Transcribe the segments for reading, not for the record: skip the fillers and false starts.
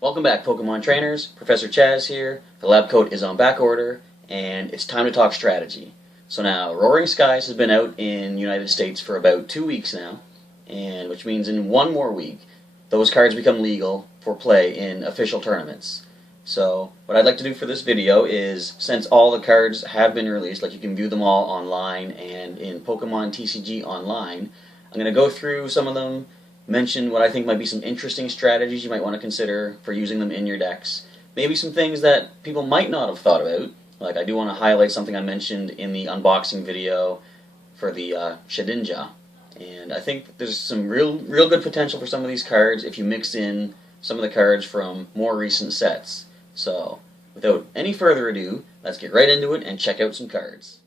Welcome back, Pokemon trainers. Professor Chaz here. The lab coat is on back order, and it's time to talk strategy. So now, Roaring Skies has been out in the United States for about 2 weeks now, and which means in one more week, those cards become legal for play in official tournaments. So what I'd like to do for this video is, since all the cards have been released, like you can view them all online and in Pokémon TCG online, I'm going to go through some of them, mention what I think might be some interesting strategies you might want to consider for using them in your decks. Maybe some things that people might not have thought about. Like, I do want to highlight something I mentioned in the unboxing video for the Shedinja. And I think there's some real good potential for some of these cards if you mix in some of the cards from more recent sets. So, without any further ado, let's get right into it and check out some cards.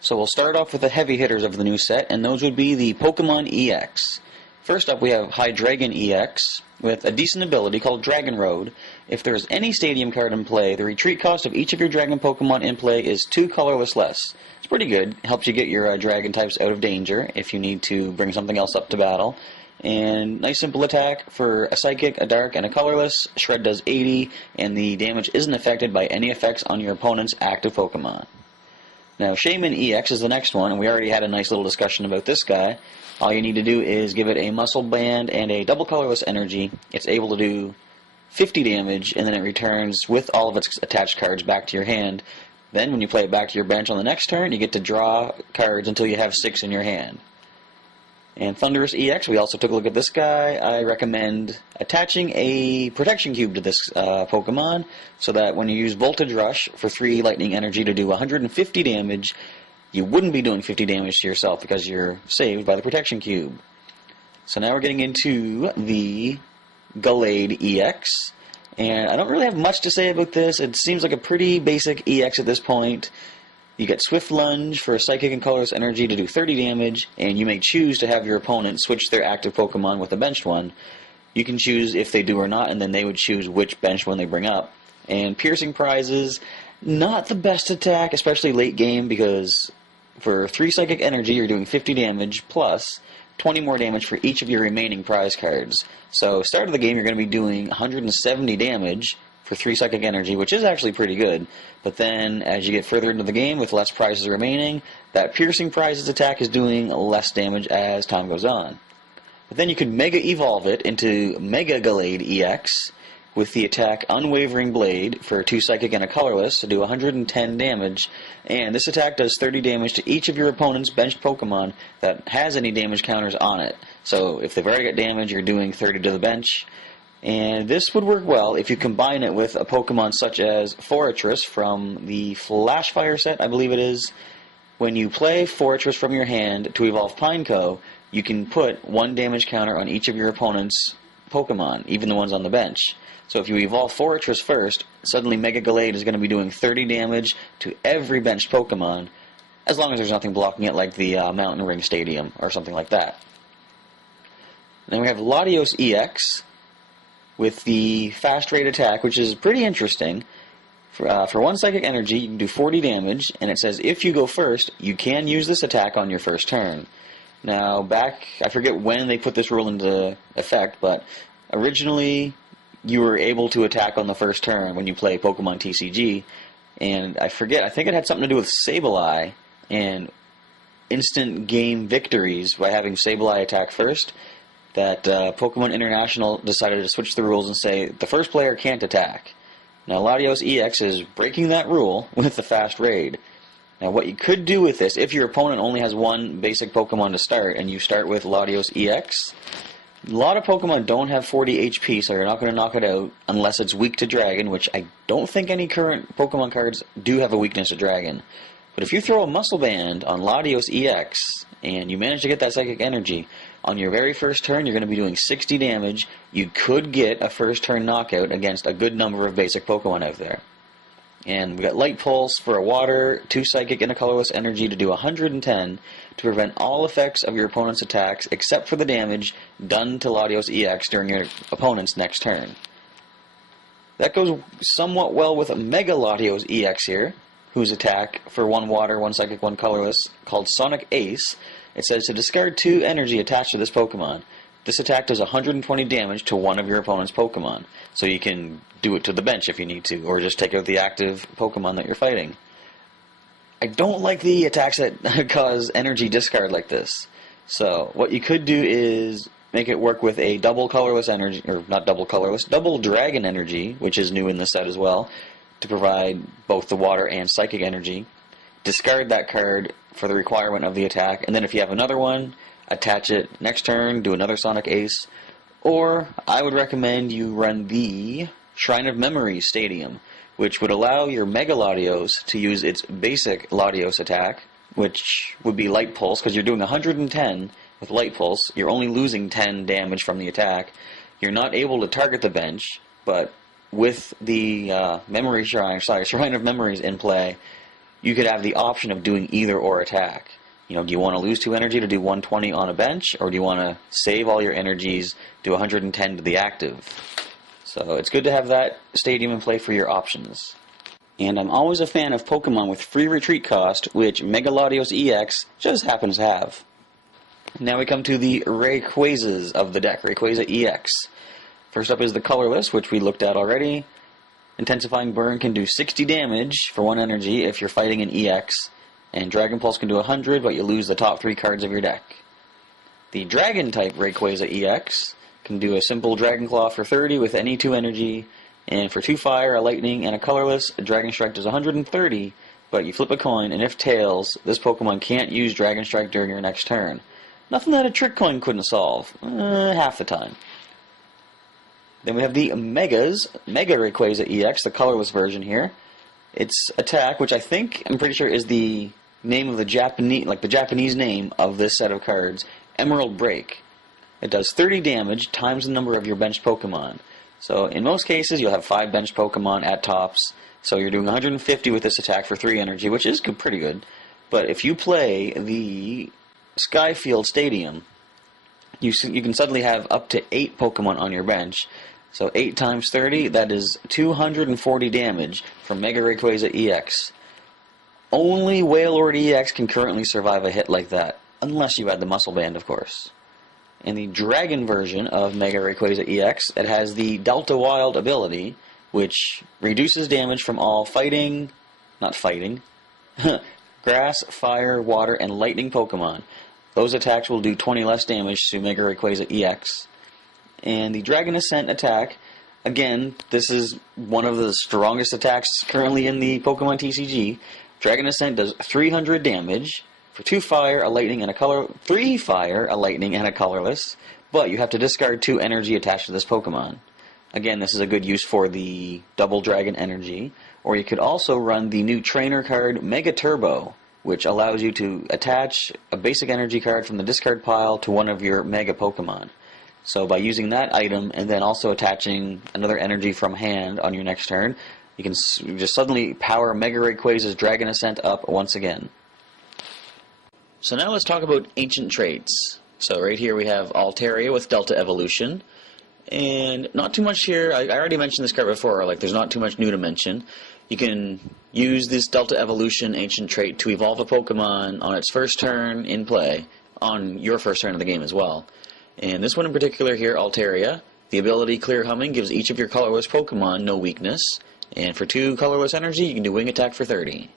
So we'll start off with the heavy hitters of the new set, and those would be the Pokémon-EX. First up, we have Dragon-EX with a decent ability called Dragon Road. If there's any stadium card in play, the retreat cost of each of your Dragon Pokemon in play is 2 colorless less. It's pretty good. It helps you get your Dragon types out of danger if you need to bring something else up to battle. And nice simple attack for a Psychic, a Dark, and a colorless. Shred does 80, and the damage isn't affected by any effects on your opponent's active Pokemon. Now, Shaymin-EX is the next one, and we already had a nice little discussion about this guy. All you need to do is give it a Muscle Band and a double colorless energy. It's able to do 50 damage, and then it returns with all of its attached cards back to your hand. Then, when you play it back to your bench on the next turn, you get to draw cards until you have 6 in your hand. And Thundurus EX, we also took a look at this guy. I recommend attaching a Protection Cube to this Pokemon, so that when you use Voltage Rush for 3 Lightning Energy to do 150 damage, you wouldn't be doing 50 damage to yourself because you're saved by the Protection Cube. So now we're getting into the Gallade EX, and I don't really have much to say about this. It seems like a pretty basic EX at this point. You get Swift Lunge for a Psychic and Colorless Energy to do 30 damage, and you may choose to have your opponent switch their active Pokemon with a benched one. You can choose if they do or not, and then they would choose which benched one they bring up. And Piercing Prizes, not the best attack, especially late game, because for 3 Psychic Energy you're doing 50 damage, plus 20 more damage for each of your remaining prize cards. So, start of the game you're going to be doing 170 damage for 3 Psychic Energy, which is actually pretty good. But then, as you get further into the game with less prizes remaining, that Piercing Prizes attack is doing less damage as time goes on. But then you could Mega Evolve it into Mega Gallade EX with the attack Unwavering Blade for 2 Psychic and a Colorless to do 110 damage. And this attack does 30 damage to each of your opponent's benched Pokemon that has any damage counters on it. So if they've already got damage, you're doing 30 to the bench. And this would work well if you combine it with a Pokemon such as Forretress from the Flash Fire set, I believe it is. When you play Forretress from your hand to evolve Pineco, you can put 1 damage counter on each of your opponent's Pokemon, even the ones on the bench. So if you evolve Forretress first, suddenly Mega Gallade is going to be doing 30 damage to every benched Pokemon, as long as there's nothing blocking it like the Mountain Ring Stadium or something like that. Then we have Latios EX with the Fast Rate attack, which is pretty interesting. For 1 Psychic Energy, you can do 40 damage, and it says if you go first, you can use this attack on your first turn. Now, back, I forget when they put this rule into effect, but originally you were able to attack on the first turn when you play Pokemon TCG, and I think it had something to do with Sableye and instant game victories by having Sableye attack first, that Pokemon International decided to switch the rules and say the first player can't attack. Now Latios EX is breaking that rule with the Fast Raid. Now what you could do with this, if your opponent only has 1 basic Pokemon to start, and you start with Latios EX, a lot of Pokemon don't have 40 HP, so you're not going to knock it out unless it's weak to Dragon, which I don't think any current Pokemon cards do have a weakness to Dragon. But if you throw a Muscle Band on Latios EX, and you manage to get that Psychic Energy, on your very first turn you're going to be doing 60 damage. You could get a first turn knockout against a good number of basic Pokemon out there. And we got Light Pulse for a Water, 2 Psychic and a Colorless Energy to do 110 to prevent all effects of your opponent's attacks except for the damage done to Latios EX during your opponent's next turn. That goes somewhat well with Mega Latios EX here, whose attack for 1 Water, 1 Psychic, 1 Colorless, called Sonic Ace. It says to discard 2 energy attached to this Pokemon. This attack does 120 damage to one of your opponent's Pokemon. So you can do it to the bench if you need to, or just take out the active Pokemon that you're fighting. I don't like the attacks that cause energy discard like this. So what you could do is make it work with a double colorless energy, or not double colorless, double dragon energy, which is new in this set as well, to provide both the water and psychic energy. Discard that card for the requirement of the attack, and then if you have another one, attach it next turn, do another Sonic Ace. Or I would recommend you run the Shrine of Memories Stadium, which would allow your Mega Latios to use its basic Latios attack, which would be Light Pulse, because you're doing 110 with Light Pulse. You're only losing 10 damage from the attack. You're not able to target the bench, but with the Shrine of Memories in play, you could have the option of doing either or attack. You know, do you want to lose 2 energy to do 120 on a bench, or do you want to save all your energies, do 110 to the active? So it's good to have that stadium in play for your options. And I'm always a fan of Pokemon with free retreat cost, which Mega Latios EX just happens to have. Now we come to the Rayquazas of the deck, Rayquaza EX. First up is the colorless, which we looked at already. Intensifying Burn can do 60 damage for 1 energy if you're fighting an EX, and Dragon Pulse can do 100, but you lose the top 3 cards of your deck. The Dragon-type Rayquaza EX can do a simple Dragon Claw for 30 with any 2 energy, and for 2 fire, a lightning, and a colorless, a Dragon Strike does 130, but you flip a coin, and if tails, this Pokemon can't use Dragon Strike during your next turn. Nothing that a Trick Coin couldn't solve, half the time. Then we have the Megas, Mega Rayquaza EX, the colorless version here. Its attack, which I'm pretty sure is the name of the Japanese name of this set of cards, Emerald Break. It does 30 damage times the number of your benched Pokemon. So in most cases, you'll have 5 benched Pokemon at tops. So you're doing 150 with this attack for 3 energy, which is pretty good. But if you play the Skyfield Stadium, you can suddenly have up to 8 Pokemon on your bench. So 8 times 30, that is 240 damage from Mega Rayquaza EX. Only Wailord EX can currently survive a hit like that, unless you add the Muscle Band, of course. In the Dragon version of Mega Rayquaza EX, it has the Delta Wild ability, which reduces damage from all grass, fire, water, and lightning Pokemon. Those attacks will do 20 less damage to Mega Rayquaza EX. And the Dragon Ascent attack, again, this is one of the strongest attacks currently in the Pokemon TCG. Dragon Ascent does 300 damage for 2 fire, a lightning, and a 3 fire, a lightning, and a colorless, but you have to discard 2 energy attached to this Pokemon. Again, this is a good use for the double dragon energy, or you could also run the new trainer card Mega Turbo, which allows you to attach a basic energy card from the discard pile to one of your Mega Pokemon. So by using that item and then also attaching another energy from hand on your next turn, you can just suddenly power Mega Rayquaza's Dragon Ascent up once again. So now let's talk about ancient traits. So right here we have Altaria with Delta Evolution. And not too much here. I already mentioned this card before, there's not too much new to mention. You can use this Delta Evolution ancient trait to evolve a Pokemon on its first turn in play, on your first turn of the game as well. And this one in particular here, Altaria, the ability Clear Humming gives each of your colorless Pokemon no weakness. And for 2 colorless energy, you can do Wing Attack for 30.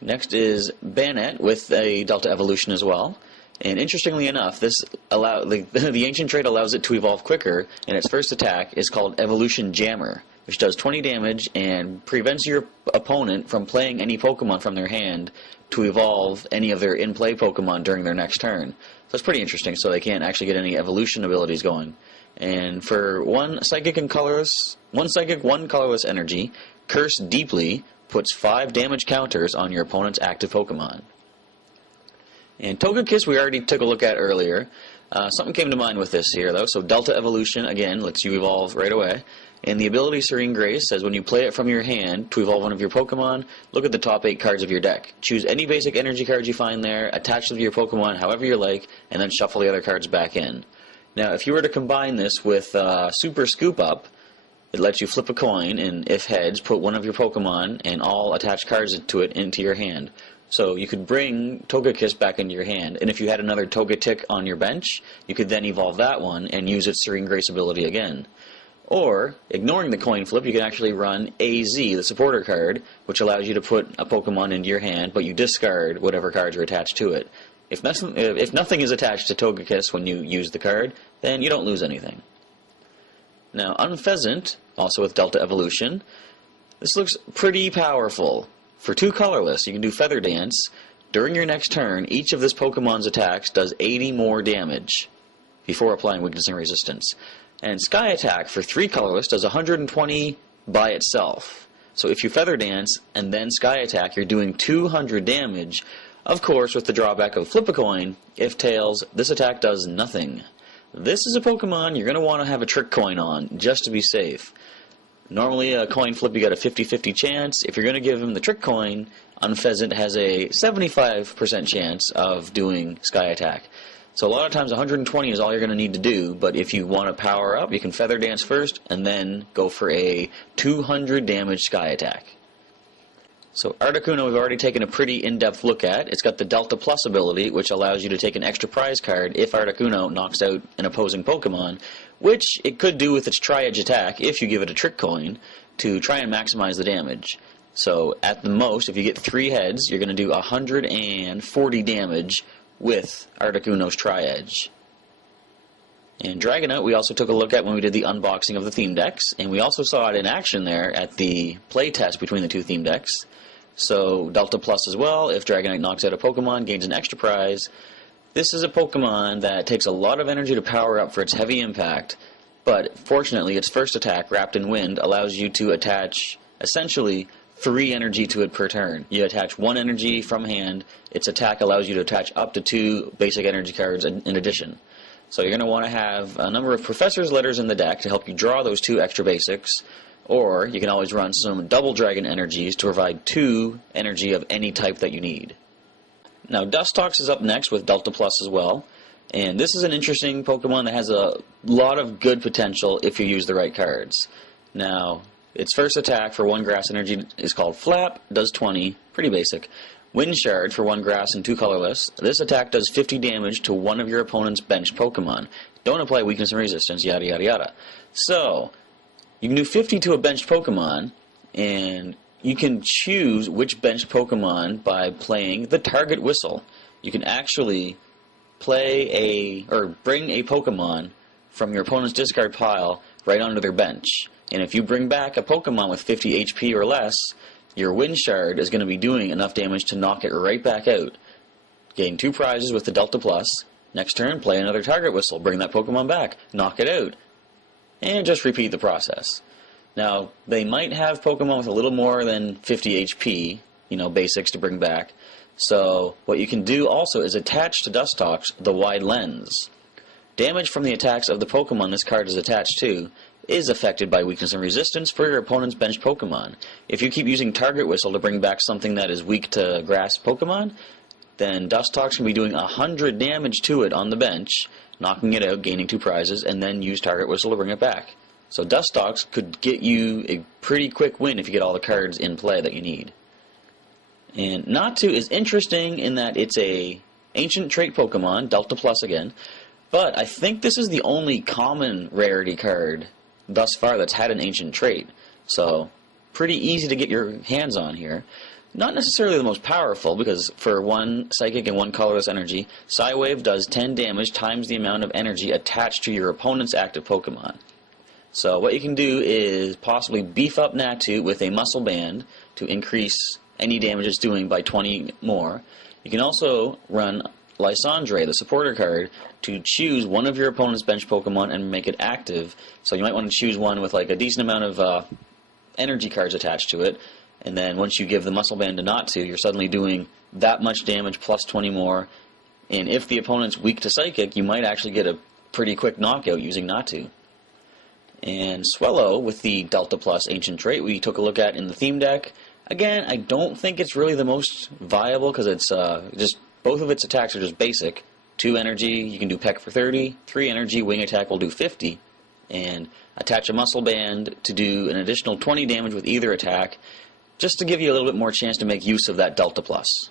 Next is Bayonet with a Delta Evolution as well. And interestingly enough, the ancient trait allows it to evolve quicker, and its first attack is called Evolution Jammer, which does 20 damage and prevents your opponent from playing any Pokemon from their hand to evolve any of their in-play Pokemon during their next turn. So it's pretty interesting, so they can't actually get any evolution abilities going. And for 1 psychic, 1 colorless energy, Curse Deeply puts 5 damage counters on your opponent's active Pokemon. And Togekiss we already took a look at earlier. Something came to mind with this here though. So Delta Evolution, again, lets you evolve right away. And the ability Serene Grace says when you play it from your hand to evolve one of your Pokemon, look at the top 8 cards of your deck. Choose any basic energy cards you find there, attach them to your Pokemon however you like, and then shuffle the other cards back in. Now if you were to combine this with Super Scoop Up, it lets you flip a coin, and if heads, put one of your Pokemon and all attached cards to it into your hand. So you could bring Togekiss back into your hand, and if you had another Togetic on your bench, you could then evolve that one and use its Serene Grace ability again. Or, ignoring the coin flip, you can actually run AZ, the supporter card, which allows you to put a Pokemon into your hand, but you discard whatever cards are attached to it. If nothing is attached to Togekiss when you use the card, then you don't lose anything. Now, Unpheasant, also with Delta Evolution, this looks pretty powerful. For 2 colorless, you can do Feather Dance. During your next turn, each of this Pokemon's attacks does 80 more damage before applying weakness and resistance. And Sky Attack for 3 colorless does 120 by itself. So if you Feather Dance and then Sky Attack, you're doing 200 damage. Of course, with the drawback of Flip a Coin, if Tails, this attack does nothing. This is a Pokemon you're going to want to have a Trick Coin on, just to be safe. Normally, a coin flip, you got a 50-50 chance. If you're going to give him the Trick Coin, Unpheasant has a 75% chance of doing Sky Attack. So a lot of times 120 is all you're going to need to do, but if you want to power up, you can Feather Dance first, and then go for a 200 damage Sky Attack. So Articuno we've already taken a pretty in-depth look at. It's got the Delta Plus ability, which allows you to take an extra prize card if Articuno knocks out an opposing Pokemon, which it could do with its Tri-Edge attack if you give it a Trick Coin to try and maximize the damage. So at the most, if you get 3 heads, you're going to do 140 damage with Articuno's Tri-Edge. And Dragonite we also took a look at when we did the unboxing of the theme decks, and we also saw it in action there at the play test between the 2 theme decks. So Delta Plus as well, if Dragonite knocks out a Pokemon, gains an extra prize. This is a Pokemon that takes a lot of energy to power up for its heavy impact, but fortunately its first attack, Wrapped in Wind, allows you to attach essentially 3 energy to it per turn. You attach 1 energy from hand, its attack allows you to attach up to 2 basic energy cards in addition. So you're going to want to have a number of Professor's Letters in the deck to help you draw those 2 extra basics, or you can always run some Double Dragon energies to provide 2 energy of any type that you need. Now Dustox is up next with Delta Plus as well, and this is an interesting Pokemon that has a lot of good potential if you use the right cards. Now, its first attack for 1 grass energy is called Flap, does 20, pretty basic. Wind Shard for 1 grass and 2 colorless. This attack does 50 damage to one of your opponent's benched Pokemon. Don't apply weakness and resistance, yada yada yada. So, you can do 50 to a benched Pokemon, and you can choose which benched Pokemon by playing the target whistle. You can actually bring a Pokemon from your opponent's discard pile right onto their bench. And if you bring back a Pokemon with 50 HP or less, your Wind Shard is going to be doing enough damage to knock it right back out. Gain 2 prizes with the Delta Plus. Next turn, play another target whistle, bring that Pokemon back, knock it out. And just repeat the process. Now, they might have Pokemon with a little more than 50 HP, basics to bring back. So, what you can do also is attach to Dustox the Wide Lens. Damage from the attacks of the Pokemon this card is attached to is affected by weakness and resistance for your opponent's benched Pokemon. If you keep using Target Whistle to bring back something that is weak to grass Pokemon, then Dustox can be doing 100 damage to it on the bench, knocking it out, gaining 2 prizes, and then use Target Whistle to bring it back. So Dustox could get you a pretty quick win if you get all the cards in play that you need. And Natu is interesting in that it's a ancient trait Pokemon, Delta Plus again, but I think this is the only common rarity card thus far that's had an ancient trait. So, pretty easy to get your hands on here. Not necessarily the most powerful, because for 1 psychic and 1 colorless energy, Psywave does 10 damage times the amount of energy attached to your opponent's active Pokemon. So what you can do is possibly beef up Natu with a Muscle Band to increase any damage it's doing by 20 more. You can also run Lysandre, the supporter card, to choose one of your opponent's bench Pokemon and make it active. So you might want to choose one with like a decent amount of energy cards attached to it, and then once you give the Muscle Band to Natu, you're suddenly doing that much damage plus 20 more, and if the opponent's weak to Psychic, you might actually get a pretty quick knockout using Natu. And Swellow, with the Delta Plus Ancient Trait, we took a look at in the theme deck. Again, I don't think it's really the most viable, because it's just both of its attacks are just basic. 2 energy, you can do Peck for 30. 3 energy, Wing Attack will do 50. And attach a Muscle Band to do an additional 20 damage with either attack, just to give you a little bit more chance to make use of that Delta Plus.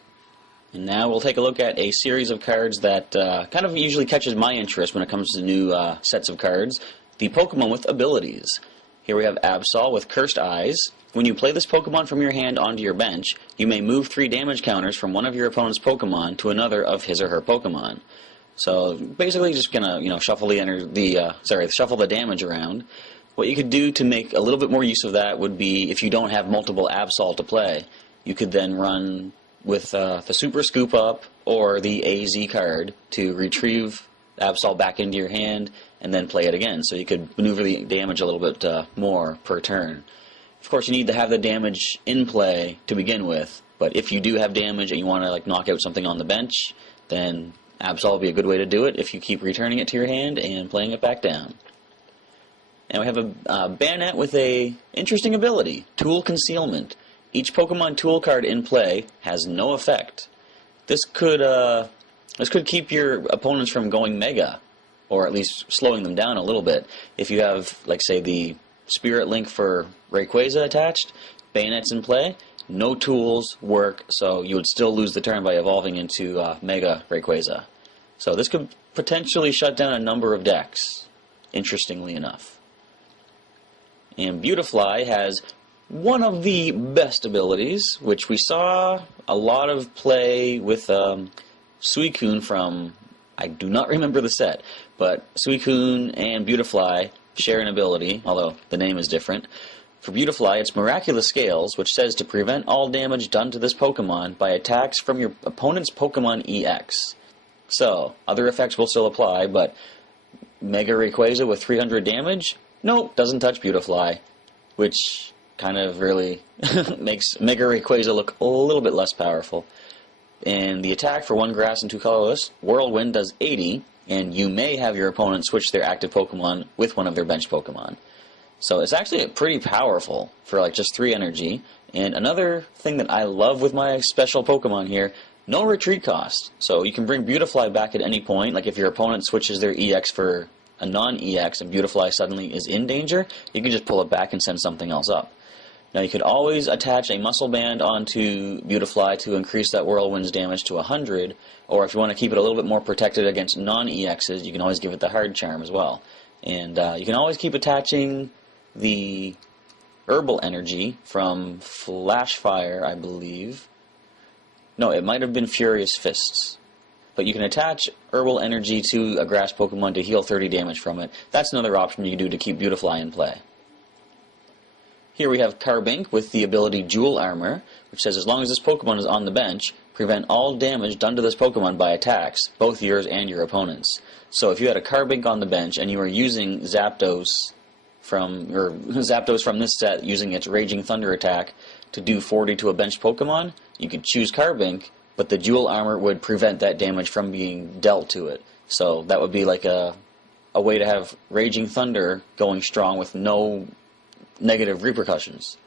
And now we'll take a look at a series of cards that kind of usually catches my interest when it comes to new sets of cards. The Pokemon with abilities. Here we have Absol with Cursed Eyes. When you play this Pokemon from your hand onto your bench, you may move 3 damage counters from one of your opponent's Pokemon to another of his or her Pokemon. So basically just gonna shuffle the damage around. What you could do to make a little bit more use of that would be if you don't have multiple Absol to play, you could then run with the Super Scoop Up or the AZ card to retrieve Absol back into your hand and then play it again. So you could maneuver the damage a little bit more per turn. Of course, you need to have the damage in play to begin with, but if you do have damage and you want to knock out something on the bench, then Absol will be a good way to do it if you keep returning it to your hand and playing it back down. And we have a Bayonet with a interesting ability, Tool Concealment. Each Pokemon tool card in play has no effect. This could keep your opponents from going Mega, or at least slowing them down a little bit. If you have, say, the Spirit Link for Rayquaza attached, Bayonet's in play, no tools work, so you would still lose the turn by evolving into Mega Rayquaza. So this could potentially shut down a number of decks, interestingly enough. And Beautifly has one of the best abilities, which we saw a lot of play with Suicune from, I do not remember the set, but Suicune and Beautifly share an ability, although the name is different. For Beautifly, it's Miraculous Scales, which says to prevent all damage done to this Pokemon by attacks from your opponent's Pokémon-EX. So, other effects will still apply, but Mega Rayquaza with 300 damage? Nope, doesn't touch Beautifly, which kind of really makes Mega Rayquaza look a little bit less powerful. And the attack for 1 grass and 2 colorless, Whirlwind does 80, and you may have your opponent switch their active Pokemon with one of their bench Pokemon. So it's actually pretty powerful for just 3 energy. And another thing that I love with my special Pokemon here, no retreat cost. So you can bring Beautifly back at any point. Like if your opponent switches their EX for a non-EX and Beautifly suddenly is in danger, you can just pull it back and send something else up. Now you could always attach a Muscle Band onto Beautifly to increase that Whirlwind's damage to 100, or if you want to keep it a little bit more protected against non-EXs, you can always give it the Hard Charm as well. And you can always keep attaching the Herbal Energy from Flash Fire, I believe. No, it might have been Furious Fists. But you can attach Herbal Energy to a Grass Pokemon to heal 30 damage from it. That's another option you can do to keep Beautifly in play. Here we have Carbank with the ability Jewel Armor, which says as long as this Pokemon is on the bench, prevent all damage done to this Pokemon by attacks, both yours and your opponent's. So if you had a Carbank on the bench and you were using Zapdos from this set using its Raging Thunder attack to do 40 to a bench Pokemon, you could choose Carbank, but the Jewel Armor would prevent that damage from being dealt to it. So that would be like a way to have Raging Thunder going strong with no negative repercussions.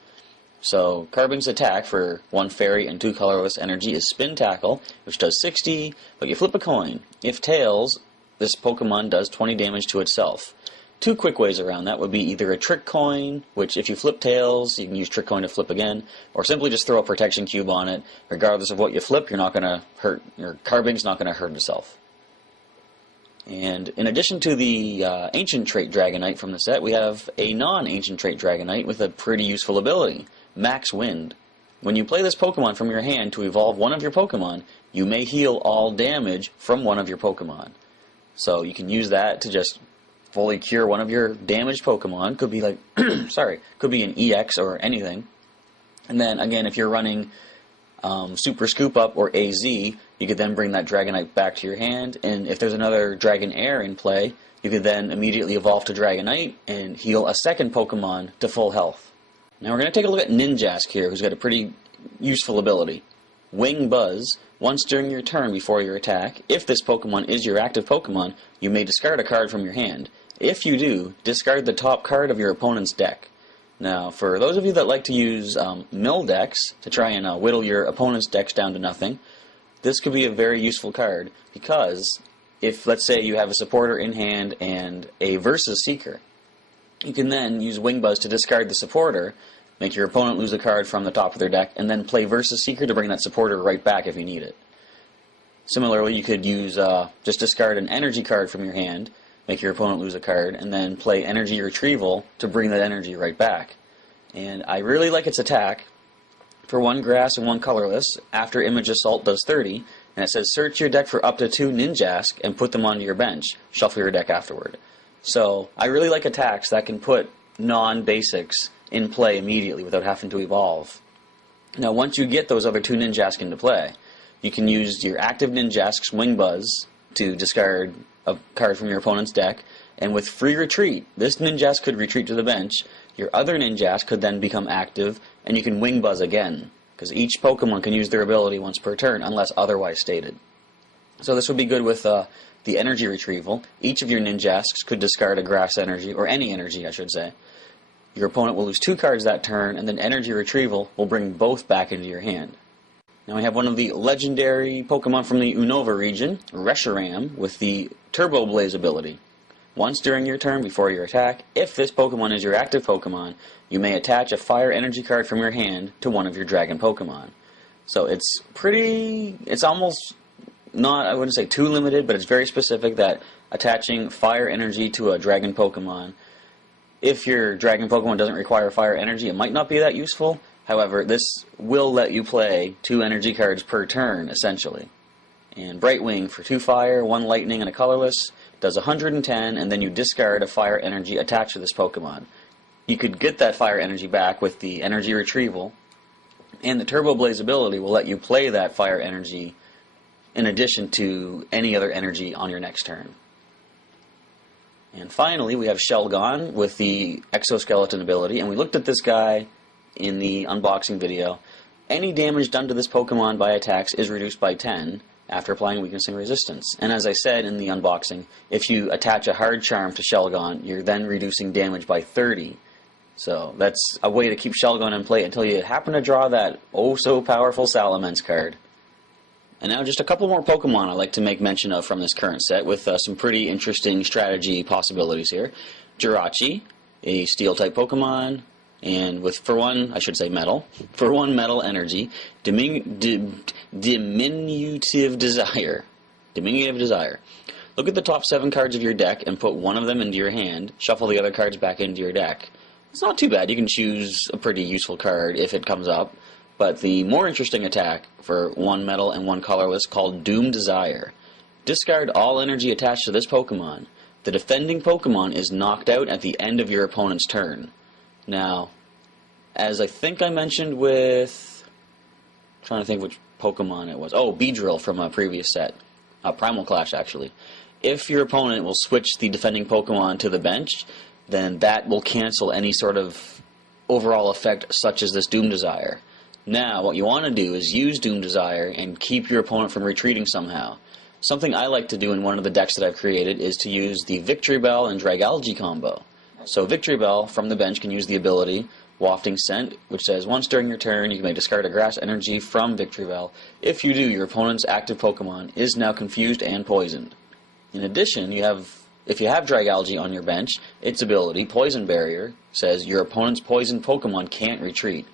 So Carbank's attack for 1 fairy and 2 colorless energy is Spin Tackle, which does 60, but you flip a coin. If tails, this Pokemon does 20 damage to itself. 2 quick ways around that would be either a Trick Coin, which if you flip tails, you can use Trick Coin to flip again, or simply just throw a Protection Cube on it. Regardless of what you flip, you're not going to hurt, your Carbank's not going to hurt itself. And in addition to the Ancient Trait Dragonite from the set, we have a non-Ancient Trait Dragonite with a pretty useful ability, Max Wind. When you play this Pokemon from your hand to evolve one of your Pokemon, you may heal all damage from one of your Pokemon. So you can use that to just fully cure one of your damaged Pokemon. Could be could be an EX or anything. And then again, if you're running Super Scoop Up or AZ, you could then bring that Dragonite back to your hand, and if there's another Dragonair in play, you could then immediately evolve to Dragonite and heal a second Pokemon to full health. Now we're going to take a look at Ninjask here, who's got a pretty useful ability. Wing Buzz. Once during your turn before your attack, if this Pokemon is your active Pokemon, you may discard a card from your hand. If you do, discard the top card of your opponent's deck. Now, for those of you that like to use mill decks to try and whittle your opponent's decks down to nothing, this could be a very useful card, because if, let's say, you have a supporter in hand and a Versus Seeker, you can then use Wing Buzz to discard the supporter, make your opponent lose a card from the top of their deck, and then play Versus Seeker to bring that supporter right back if you need it. Similarly, you could use just discard an energy card from your hand, make your opponent lose a card, and then play energy retrieval to bring that energy right back. And I really like its attack. For 1 grass and 1 colorless, after Image Assault does 30, and it says search your deck for up to 2 Ninjask and put them onto your bench. Shuffle your deck afterward. So I really like attacks that can put non-basics in play immediately without having to evolve. Now once you get those other 2 Ninjask into play, you can use your active Ninjask's Wing Buzz to discard a card from your opponent's deck, and with free retreat, this Ninjask could retreat to the bench, your other Ninjask could then become active, and you can Wing Buzz again, because each Pokemon can use their ability once per turn, unless otherwise stated. So this would be good with the energy retrieval. Each of your Ninjasks could discard a grass energy, or any energy I should say. Your opponent will lose 2 cards that turn, and then energy retrieval will bring both back into your hand. Now we have one of the legendary Pokemon from the Unova region, Reshiram, with the Turbo Blaze ability. Once during your turn, before your attack, if this Pokemon is your active Pokemon, you may attach a fire energy card from your hand to one of your dragon Pokemon. So it's almost not, I wouldn't say too limited, but it's very specific that attaching fire energy to a dragon Pokemon, if your dragon Pokemon doesn't require fire energy, it might not be that useful. However, this will let you play 2 energy cards per turn, essentially. And Brightwing for 2 fire, 1 lightning, and a colorless does 110, and then you discard a fire energy attached to this Pokemon. You could get that fire energy back with the energy retrieval, and the Turbo Blaze ability will let you play that fire energy in addition to any other energy on your next turn. And finally, we have Shelgon with the Exoskeleton ability, and we looked at this guy in the unboxing video. Any damage done to this Pokemon by attacks is reduced by 10 after applying weakness and resistance. And as I said in the unboxing, if you attach a hard charm to Shelgon, you're then reducing damage by 30. So that's a way to keep Shelgon in play until you happen to draw that oh so powerful Salamence card. And now just a couple more Pokemon I'd like to make mention of from this current set with some pretty interesting strategy possibilities here. Jirachi, a Steel-type Pokemon, and with, for 1, I should say metal, for 1 metal energy, Diminutive Desire. Diminutive Desire. Look at the top 7 cards of your deck and put 1 of them into your hand, shuffle the other cards back into your deck. It's not too bad. You can choose a pretty useful card if it comes up. But the more interesting attack for 1 metal and 1 colorless called Doom Desire. Discard all energy attached to this Pokemon. The defending Pokemon is knocked out at the end of your opponent's turn. Now, as I think I mentioned with, I'm trying to think which Pokemon it was. Oh, Beedrill from a previous set. Primal Clash, actually. If your opponent will switch the defending Pokemon to the bench, then that will cancel any sort of overall effect such as this Doom Desire. Now, what you want to do is use Doom Desire and keep your opponent from retreating somehow. Something I like to do in one of the decks that I've created is to use the Victory Bell and Dragalge combo. So Victory Bell from the bench can use the ability Wafting Scent, which says once during your turn you may discard a grass energy from Victory Bell. If you do, your opponent's active Pokemon is now confused and poisoned. In addition, if you have Dragalge on your bench, its ability, Poison Barrier, says your opponent's poisoned Pokemon can't retreat.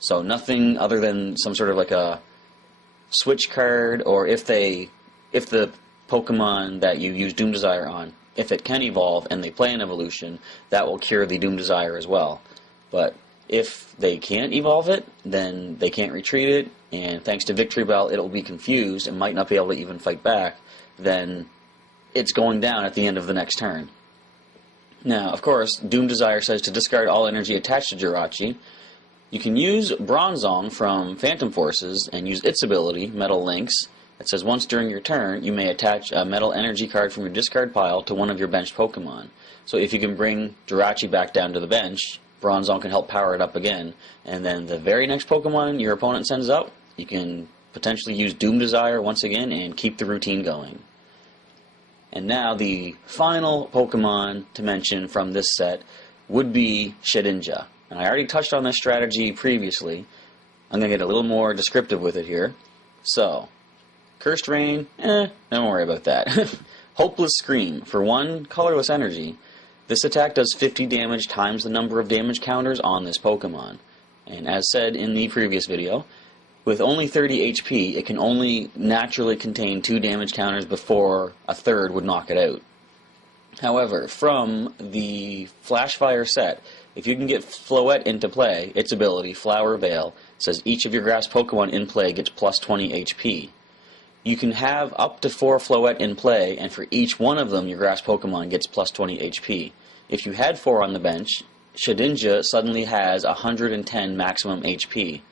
So nothing other than some sort of like a switch card, or if the Pokemon that you use Doom Desire on, if it can evolve and they play an evolution, that will cure the Doom Desire as well. But if they can't evolve it, then they can't retreat it, and thanks to Victory Bell, it'll be confused and might not be able to even fight back, then it's going down at the end of the next turn. Now, of course, Doom Desire says to discard all energy attached to Jirachi. You can use Bronzong from Phantom Forces and use its ability, Metal Links. It says once during your turn, you may attach a metal energy card from your discard pile to one of your benched Pokemon. So if you can bring Jirachi back down to the bench, Bronzong can help power it up again. And then the very next Pokemon your opponent sends up, you can potentially use Doom Desire once again and keep the routine going. And now the final Pokemon to mention from this set would be Shedinja. And I already touched on this strategy previously. I'm going to get a little more descriptive with it here. So, Cursed Rain, don't worry about that. Hopeless Scream, for 1 colorless energy. This attack does 50 damage times the number of damage counters on this Pokemon. And as said in the previous video, with only 30 HP, it can only naturally contain 2 damage counters before a third would knock it out. However, from the Flash Fire set, if you can get Floette into play, its ability, Flower Veil, says each of your grass Pokemon in play gets plus 20 HP. You can have up to 4 Floette in play, and for each one of them, your grass Pokemon gets plus 20 HP. If you had 4 on the bench, Shedinja suddenly has 110 maximum HP.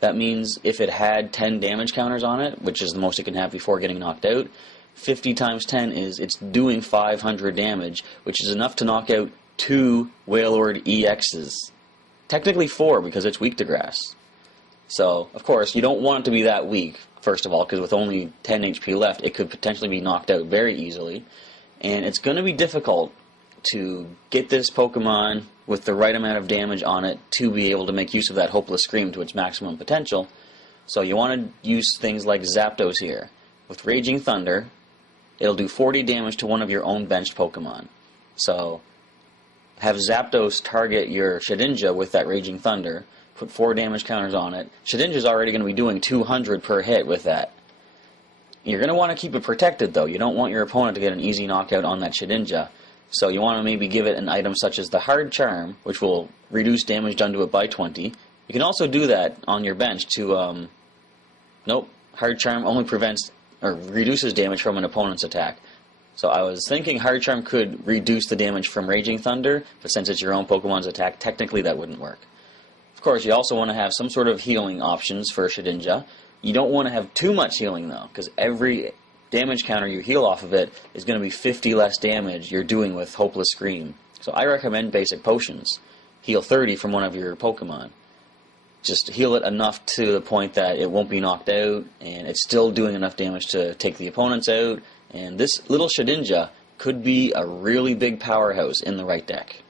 That means if it had 10 damage counters on it, which is the most it can have before getting knocked out, 50 times 10 is it's doing 500 damage, which is enough to knock out 2 Wailord EXs. Technically 4 because it's weak to grass. So, of course, you don't want it to be that weak, first of all, because with only 10 HP left, it could potentially be knocked out very easily. And it's going to be difficult to get this Pokemon with the right amount of damage on it to be able to make use of that Hopeless Scream to its maximum potential. So you want to use things like Zapdos here. With Raging Thunder, it'll do 40 damage to one of your own benched Pokemon. So have Zapdos target your Shedinja with that Raging Thunder, put 4 damage counters on it. Shedinja's already going to be doing 200 per hit with that. You're going to want to keep it protected, though. You don't want your opponent to get an easy knockout on that Shedinja. So you want to maybe give it an item such as the Hard Charm, which will reduce damage done to it by 20. You can also do that on your bench to, nope, Hard Charm only prevents or reduces damage from an opponent's attack. So I was thinking Hard Charm could reduce the damage from Raging Thunder, but since it's your own Pokemon's attack, technically that wouldn't work. Of course, you also want to have some sort of healing options for Shedinja. You don't want to have too much healing, though, because every damage counter you heal off of it is going to be 50 less damage you're doing with Hopeless Scream. So I recommend basic potions. Heal 30 from one of your Pokemon. Just heal it enough to the point that it won't be knocked out, and it's still doing enough damage to take the opponents out, and this little Shedinja could be a really big powerhouse in the right deck.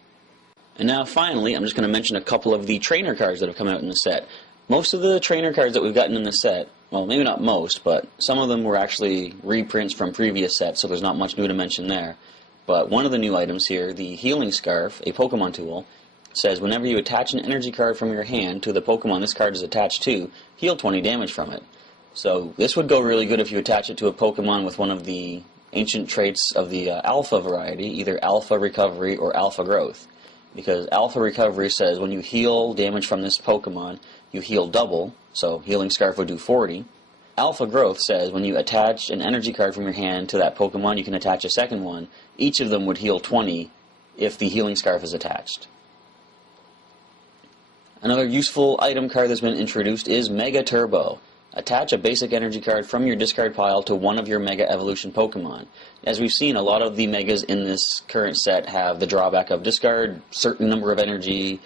And now finally, I'm just going to mention a couple of the trainer cards that have come out in the set. Most of the trainer cards that we've gotten in the set, well, maybe not most, but some of them were actually reprints from previous sets, so there's not much new to mention there. But one of the new items here, the Healing Scarf, a Pokemon tool, says whenever you attach an energy card from your hand to the Pokemon this card is attached to, heal 20 damage from it. So this would go really good if you attach it to a Pokemon with one of the ancient traits of the Alpha variety, either Alpha Recovery or Alpha Growth. Because Alpha Recovery says when you heal damage from this Pokemon, you heal double, so Healing Scarf would do 40. Alpha Growth says when you attach an energy card from your hand to that Pokemon, you can attach a second one. Each of them would heal 20 if the Healing Scarf is attached. Another useful item card that's been introduced is Mega Turbo. Attach a basic energy card from your discard pile to one of your Mega Evolution Pokemon. As we've seen, a lot of the Megas in this current set have the drawback of discard certain number of energy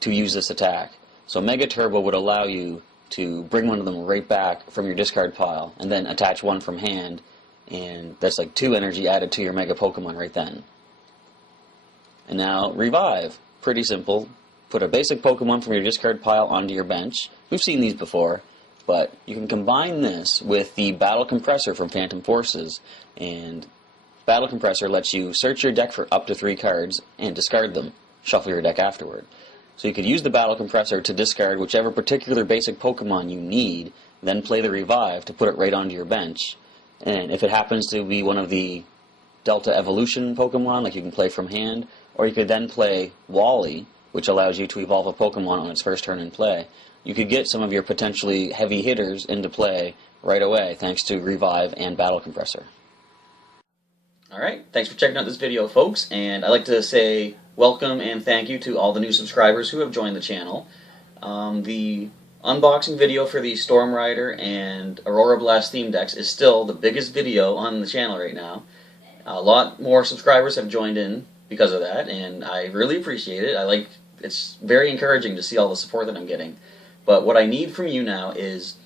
to use this attack. So Mega Turbo would allow you to bring one of them right back from your discard pile and then attach one from hand, and that's like 2 energy added to your Mega Pokemon right then. And now Revive. Pretty simple. Put a basic Pokemon from your discard pile onto your bench. We've seen these before, but you can combine this with the Battle Compressor from Phantom Forces, and Battle Compressor lets you search your deck for up to 3 cards and discard them. Shuffle your deck afterward. So you could use the Battle Compressor to discard whichever particular basic Pokemon you need, then play the Revive to put it right onto your bench. And if it happens to be one of the Delta Evolution Pokemon, like you can play from hand, or you could then play Wally, which allows you to evolve a Pokemon on its first turn in play. You could get some of your potentially heavy hitters into play right away thanks to Revive and Battle Compressor. Alright, thanks for checking out this video, folks, and I'd like to say welcome and thank you to all the new subscribers who have joined the channel. The unboxing video for the Storm Rider and Aurora Blast theme decks is still the biggest video on the channel right now. A lot more subscribers have joined in because of that, and I really appreciate it. It's very encouraging to see all the support that I'm getting. But what I need from you now is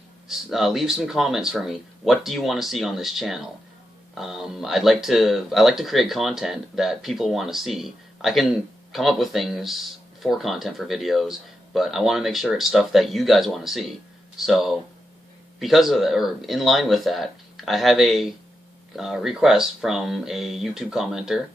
leave some comments for me. What do you want to see on this channel? I like to create content that people want to see. I can come up with things for content for videos, but I want to make sure it's stuff that you guys want to see. So, because of that, or in line with that, I have a request from a YouTube commenter,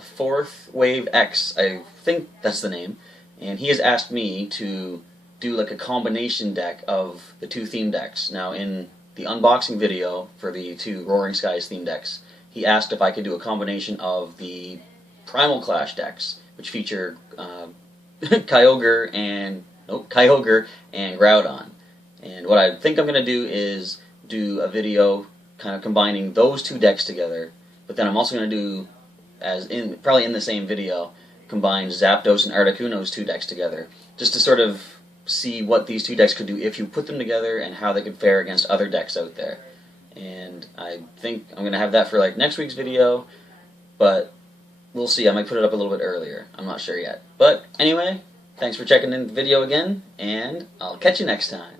Fourth Wave X, I think that's the name, and he has asked me to do like a combination deck of the two theme decks. Now in the unboxing video for the two Roaring Skies theme decks, he asked if I could do a combination of the Primal Clash decks, which feature Kyogre and Groudon. And what I think I'm going to do is do a video kind of combining those two decks together, but then I'm also going to do, probably in the same video, combine Zapdos and Articuno's two decks together, just to sort of see what these two decks could do if you put them together and how they could fare against other decks out there. And I think I'm going to have that for like next week's video, but we'll see. I might put it up a little bit earlier. I'm not sure yet. But anyway, thanks for checking in the video again, and I'll catch you next time.